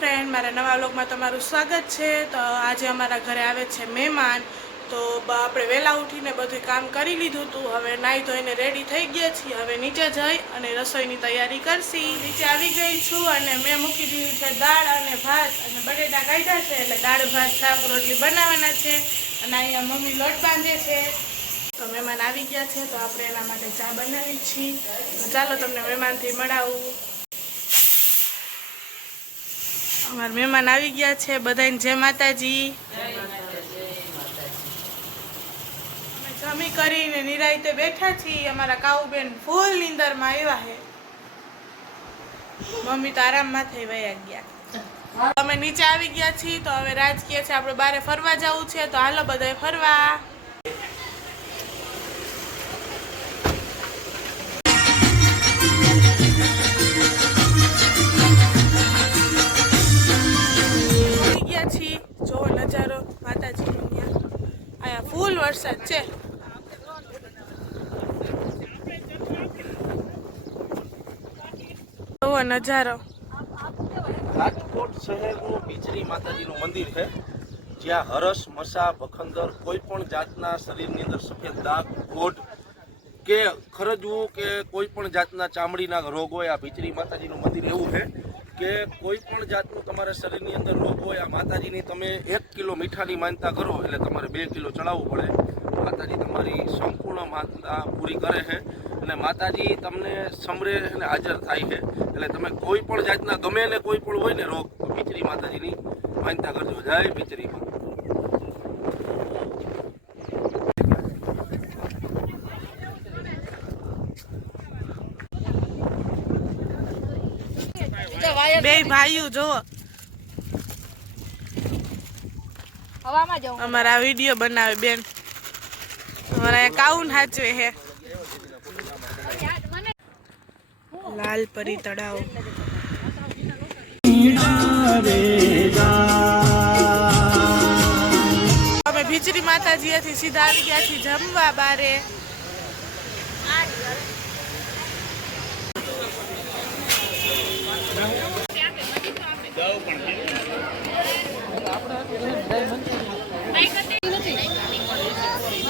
Friend, મારા નવા વ્લોગમાં તમારું સ્વાગત છે। તો આજે અમારા ઘરે આવે છે મહેમાન, તો આપણે વહેલા ઉઠીને બધું કામ કરી લીધું હતું। હવે નાહી ધોઈને રેડી થઈ ગયા છીએ। હવે નીચે જઈ અને રસોઈની તૈયારી કરશી। નીચે આવી ગઈ છું અને મેં મૂકી દીધું છે દાળ અને ભાત અને બટેટા કાઢ્યા છે, એટલે દાળ ભાત શાક રોટલી બનાવવાના છે। અને અહીંયા મમ્મી લોટ બાંધે છે। તો મહેમાન આવી ગયા છે, તો આપણે એના માટે ચા બનાવી છીએ। તો ચાલો તમને મહેમાનથી મળાવું। અમારા મહેમાન આવી ગયા છે, બધાને જય માતાજી। અમે જમી કરીને નિરાંતે બેઠા છીએ। અમારા કાઉબેન ફૂલ નીંદરમાં આવ્યા છે, મમ્મી તો આરામમાં થઈ વયા ગયા। અમે નીચે આવી ગયા છીએ, તો હવે રાજકીય છે આપણે બારે ફરવા જવું છે, તો હાલો બધાય ફરવા। જો નજારો માતાજીનો, અહીંયા ફૂલ વરસાદ છે। જોવો નજારો। રાજકોટ શહેરનું બીચરી માતાજીનું મંદિર છે, જ્યાં હરસ, મસા, ભખંદર, કોઈ પણ જાતના શરીરની અંદર સફેદ દાગ, ગોઢ કે ખરજવું કે કોઈ પણ જાતના ચામડીના રોગ હોય, આ બીચરી માતાજીનું મંદિર એવું છે કે કોઈ પણ જાતનું તમારા શરીરની અંદર રોગ હોય, આ માતાજીની તમે 1 કિલો મીઠાની માનતા કરો એટલે તમારે 2 કિલો ચડાવવું પડે। માતાજી તમારી સંપૂર્ણ માનતા પૂરી કરે છે અને માતાજી તમને સમરે અને હાજર થાય છે। એટલે તમે કોઈ પણ જાતના ગમે ને કોઈ પણ હોય ને રોગ, તો બીચરી માતાજીની માનતા કરજો। જય બીચરીમાં। બે ભાઈઓ જોવો અમારા વિડીયો બનાવે બેન, અમારા કાઉન હાચવે હે। લાલ પરી તળાવ। અમે ભીચરી માતાજીથી સીધા આવી ગયા છીએ જમવા બારે।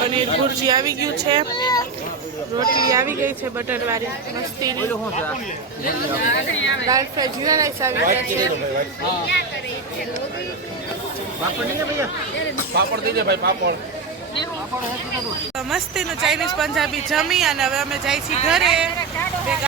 પનીર ભુરજી આવી ગયું છે, રોટલી આવી ગઈ છે બટર વાળી મસ્તીની, દાળ ફ્રાય જીરા રાઈસ આવી ગયા છે। મસ્તીનું ચાઇનીઝ પંજાબી જમી અને હવે અમે જાય છીએ ઘરે।